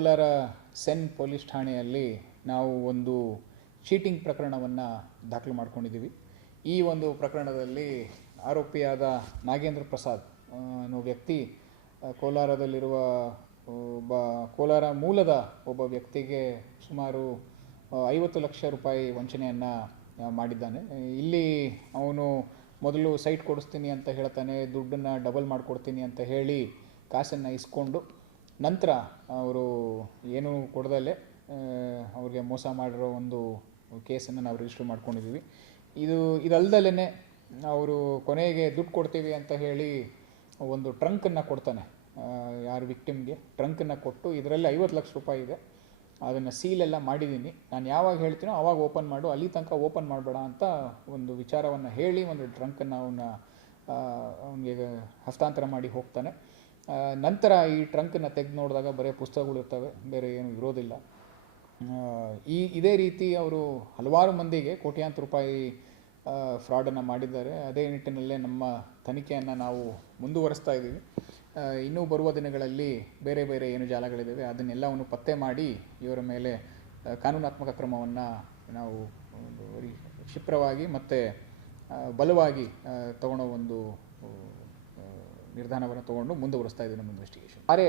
ಕೋಲಾರ ಸೆನ್ police ಠಾಣೆಯಲ್ಲಿ ನಾವು ಒಂದು ಚೀಟಿಂಗ್ ಪ್ರಕರಣವನ್ನು ದಾಖಲು ಮಾಡ್ಕೊಂಡಿದ್ದೀವಿ. ಈ ಒಂದು ಪ್ರಕರಣದಲ್ಲಿ ಆರೋಪಿಯಾದ ನಾಗೇಂದ್ರ ಪ್ರಸಾದ್ ಅನ್ನೋ ವ್ಯಕ್ತಿ ಕೋಲಾರದಲ್ಲಿರುವ ಕೋಲಾರ ಮೂಲದ ಒಬ್ಬ ವ್ಯಕ್ತಿಗೆ ಸುಮಾರು 50 ಲಕ್ಷ ರೂಪಾಯಿ ವಂಚನೆಯನ್ನು ಮಾಡಿದ್ದಾನೆ. ಇಲ್ಲಿ ಅವನು ಮೊದಲು ಸೈಟ್ ಕೊಡಿಸ್ತೀನಿ ಅಂತ ಹೇಳ್ತಾನೆ, ದುಡ್ಡನ್ನು ಡಬಲ್ ಮಾಡಿಕೊಡ್ತೀನಿ ಅಂತ ಹೇಳಿ ಕಾಸನ್ನು ಇಸ್ಕೊಂಡು ನಂತರ ಅವರು ಏನೂ ಕೊಡದಲ್ಲೇ ಅವ್ರಿಗೆ ಮೋಸ ಮಾಡಿರೋ ಒಂದು ಕೇಸನ್ನು ನಾವು ರಿಜಿಸ್ಟರ್ ಮಾಡ್ಕೊಂಡಿದ್ದೀವಿ. ಇದಲ್ದಲೇ ಅವರು ಕೊನೆಗೆ ದುಡ್ಡು ಕೊಡ್ತೀವಿ ಅಂತ ಹೇಳಿ ಒಂದು ಟ್ರಂಕನ್ನು ಕೊಡ್ತಾನೆ. ಯಾರು ವಿಕ್ಟಿಮ್ಗೆ ಟ್ರಂಕನ್ನು ಕೊಟ್ಟು ಇದರಲ್ಲಿ 50 ಲಕ್ಷ ರೂಪಾಯಿ ಇದೆ, ಅದನ್ನು ಸೀಲೆಲ್ಲ ಮಾಡಿದ್ದೀನಿ, ನಾನು ಯಾವಾಗ ಹೇಳ್ತೀನೋ ಆವಾಗ ಓಪನ್ ಮಾಡು, ಅಲ್ಲಿ ತನಕ ಓಪನ್ ಮಾಡಬೇಡ ಅಂತ ಒಂದು ವಿಚಾರವನ್ನು ಹೇಳಿ ಒಂದು ಟ್ರಂಕನ್ನು ಅವನಿಗೆ ಹಸ್ತಾಂತರ ಮಾಡಿ ಹೋಗ್ತಾನೆ. ನಂತರ ಈ ಟ್ರಂಕನ್ನು ತೆಗೆದು ನೋಡಿದಾಗ ಬರೀ ಪುಸ್ತಕಗಳು ಇರ್ತವೆ, ಬೇರೆ ಏನೂ ಇರೋದಿಲ್ಲ. ಇದೇ ರೀತಿ ಅವರು ಹಲವಾರು ಮಂದಿಗೆ ಕೋಟ್ಯಾಂತರ ರೂಪಾಯಿ ಫ್ರಾಡನ್ನು ಮಾಡಿದ್ದಾರೆ. ಅದೇ ನಿಟ್ಟಿನಲ್ಲೇ ನಮ್ಮ ತನಿಖೆಯನ್ನು ನಾವು ಮುಂದುವರಿಸ್ತಾ ಇದ್ದೀವಿ. ಇನ್ನೂ ಬರುವ ದಿನಗಳಲ್ಲಿ ಬೇರೆ ಬೇರೆ ಏನು ಜಾಲಗಳಿದ್ದಾವೆ ಅದನ್ನೆಲ್ಲವನ್ನು ಪತ್ತೆ ಮಾಡಿ ಇವರ ಮೇಲೆ ಕಾನೂನಾತ್ಮಕ ಕ್ರಮವನ್ನು ನಾವು ಕ್ಷಿಪ್ರವಾಗಿ ಮತ್ತು ಬಲವಾಗಿ ತಗೊಳ್ಳೋ ಒಂದು ನಿರ್ಧಾರವನ್ನು ತಗೊಂಡು ಮುಂದುವರಿಸ್ತಾ ಇದ್ದೀವಿ ನಮ್ಮ ಇನ್ವೆಸ್ಟಿಗೇಷನ್. ಯಾರೇ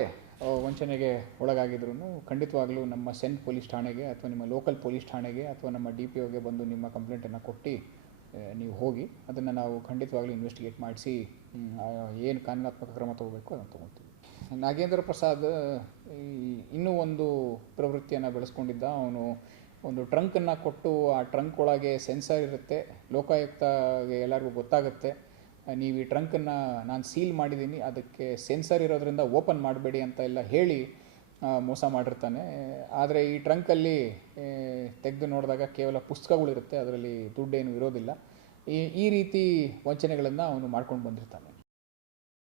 ವಂಚನೆಗೆ ಒಳಗಾಗಿದ್ರೂ ಖಂಡಿತವಾಗಲೂ ನಮ್ಮ ಸೆನ್ ಪೊಲೀಸ್ ಠಾಣೆಗೆ ಅಥವಾ ನಿಮ್ಮ ಲೋಕಲ್ ಪೊಲೀಸ್ ಠಾಣೆಗೆ ಅಥವಾ ನಮ್ಮ DPOಗೆ ಬಂದು ನಿಮ್ಮ ಕಂಪ್ಲೇಂಟನ್ನು ಕೊಟ್ಟು ನೀವು ಹೋಗಿ ಅದನ್ನು ನಾವು ಖಂಡಿತವಾಗ್ಲೂ ಇನ್ವೆಸ್ಟಿಗೇಟ್ ಮಾಡಿಸಿ ಏನು ಕಾನೂನಾತ್ಮಕ ಕ್ರಮ ತಗೋಬೇಕು ಅದನ್ನು ತೊಗೊಳ್ತೀವಿ. ನಾಗೇಂದ್ರ ಪ್ರಸಾದ್ ಇನ್ನೂ ಒಂದು ಪ್ರವೃತ್ತಿಯನ್ನು ಬೆಳೆಸ್ಕೊಂಡಿದ್ದ. ಅವನು ಒಂದು ಟ್ರಂಕನ್ನು ಕೊಟ್ಟು ಆ ಟ್ರಂಕ್ ಒಳಗೆ ಸೆನ್ಸರ್ ಇರುತ್ತೆ, ಲೋಕಾಯುಕ್ತಗೆ ಎಲ್ಲರಿಗೂ ಗೊತ್ತಾಗುತ್ತೆ, ನೀವು ಈ ಟ್ರಂಕನ್ನು ನಾನು ಸೀಲ್ ಮಾಡಿದ್ದೀನಿ, ಅದಕ್ಕೆ ಸೆನ್ಸರ್ ಇರೋದ್ರಿಂದ ಓಪನ್ ಮಾಡಬೇಡಿ ಅಂತ ಎಲ್ಲ ಹೇಳಿ ಮೋಸ ಮಾಡಿರ್ತಾನೆ. ಆದರೆ ಈ ಟ್ರಂಕಲ್ಲಿ ತೆಗೆದು ನೋಡಿದಾಗ ಕೇವಲ ಪುಸ್ತಕಗಳಿರುತ್ತೆ, ಅದರಲ್ಲಿ ದುಡ್ಡೇನು ಇರೋದಿಲ್ಲ. ಈ ರೀತಿ ವಂಚನೆಗಳನ್ನು ಅವನು ಮಾಡ್ಕೊಂಡು ಬಂದಿರ್ತಾನೆ.